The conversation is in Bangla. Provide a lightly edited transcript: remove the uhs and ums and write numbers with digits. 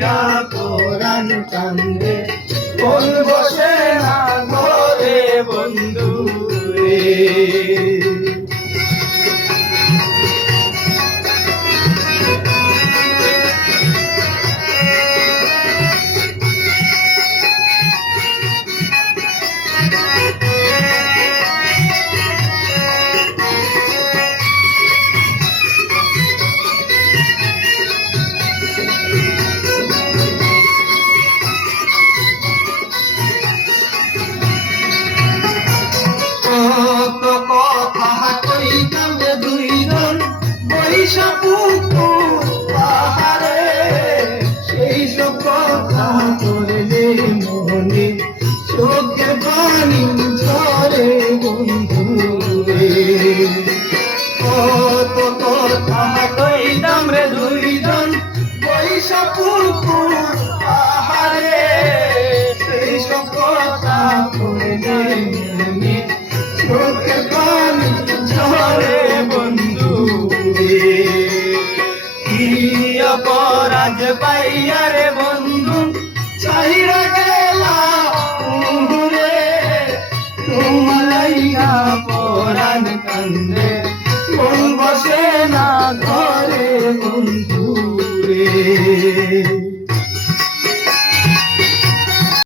লাইগা পরাণ কান্দে, মন বসে না ঘরে বন্ধু রে। পাহাড়ে সেই সব কথা করলে মনে চোখে পানি ঝরে বন্ধু রে। কত কথা কইতাম রে দুইজন বৈশা পুকুর পাহাড়ে, সেই সব কথা করলে মনে চোখে পানি ঝরে বন্ধু রে। অপরাধ পাইয়া রে বন্ধু চাহিরা গেলা রে, তোমার লাইগা পরাণ কান্দে, মন বসে না ঘরে বন্ধু রে।